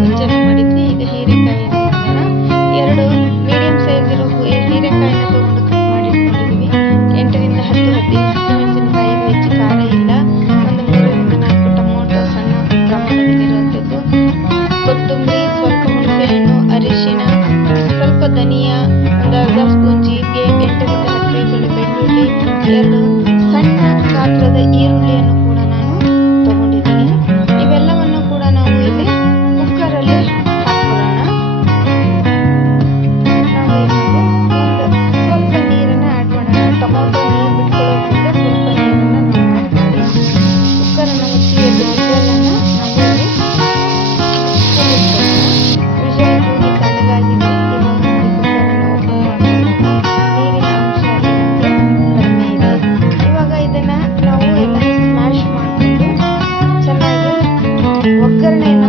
ಗೊಜ್ಜನ್ನು ಮಾಡಿದ್ವಿ. ಈಗ ಹೀರೆಕಾಯಿನ ಮಾಡೋಣ. 2 ಮೀಡಿಯಂ ಸೈಜ್ ಇರೋ ಹೀರೆಕಾಯಿನ ತಗೊಂಡು ಕಟ್ ಮಾಡಿ ಇಟ್ಕೊಂಡಿದ್ವಿ. 8ರಿಂದ 10 ಹಸಿಮೆಣಸಿನಕಾಯಿ, ಹೆಚ್ಚು ಖಾರ ಇಲ್ಲ. ಒಂದು 3ರಿಂದ 4 ಟೊಮೊಟೊ ಸಣ್ಣ ಪ್ರಮಾಣದಲ್ಲಿರುವಂಥದ್ದು, ಕೊತ್ತಂಬರಿ, ಸ್ವಲ್ಪ ಹುಣಸೆಹಣ್ಣು, ಅರಿಶಿಣ, ಸ್ವಲ್ಪ ಧನಿಯಾ, ಒಂದು ಅರ್ಧ ಸ್ಪೂನ್ ಜೀರಿಗೆ, 8ರಿಂದ 10 ಈರುಳ್ಳಿ, ಬೆಳ್ಳುಳ್ಳಿ, 2 ಸಣ್ಣ ಗಾತ್ರದ ಈರುಳ್ಳಿಯನ್ನು ಕೂಡ ನಾನು ತಗೊಂಡಿದ್ದೀನಿ. ಇವೆಲ್ಲವನ್ನು ಕೂಡ ನಾವು ಇಲ್ಲಿ ಕುಕ್ಕರಲ್ಲಿ ಹಾಕ್ಕೊಳ್ಳೋಣ. ನಾವು ಏನಿದೆ ಸ್ವಲ್ಪ ನೀರನ್ನು ಆ್ಯಡ್ ಮಾಡೋಣ. ಟೊಮೊಟೊ ನೀರು ಬಿಟ್ಕೊಳ್ಳೋದ್ರಿಂದ ಸ್ವಲ್ಪ ನೀರನ್ನು ನಾವು ಆ್ಯಡ್ ಮಾಡಿ ಕುಕ್ಕರನ್ನು ಮುಚ್ಚಿ 2 ವಿಷಲನ್ನು ನಾವು ಇಲ್ಲಿ ಕೂಗಿಸ್ಕೊಳ್ಳೋಣ. ವಿಷಲ್ ಕೂಗಿ ತಣ್ಣಗಾಗಿದೆ. ಇವಾಗ ನೋಡಿ ಕುಕ್ಕರನ್ನು ಓಪನ್ ಮಾಡಿಕೊಂಡಾಗ ನೀರಿನ ಅಂಶ ಅಲ್ಲಿ ಕಡಿಮೆ ಇದೆ. ಇವಾಗ ಇದನ್ನ ನಾವು ಎಲ್ಲ ಸ್ಮ್ಯಾಶ್ ಮಾಡಿಕೊಂಡು ಚೆನ್ನಾಗಿ ಒಗ್ಗರಣೆಯನ್ನು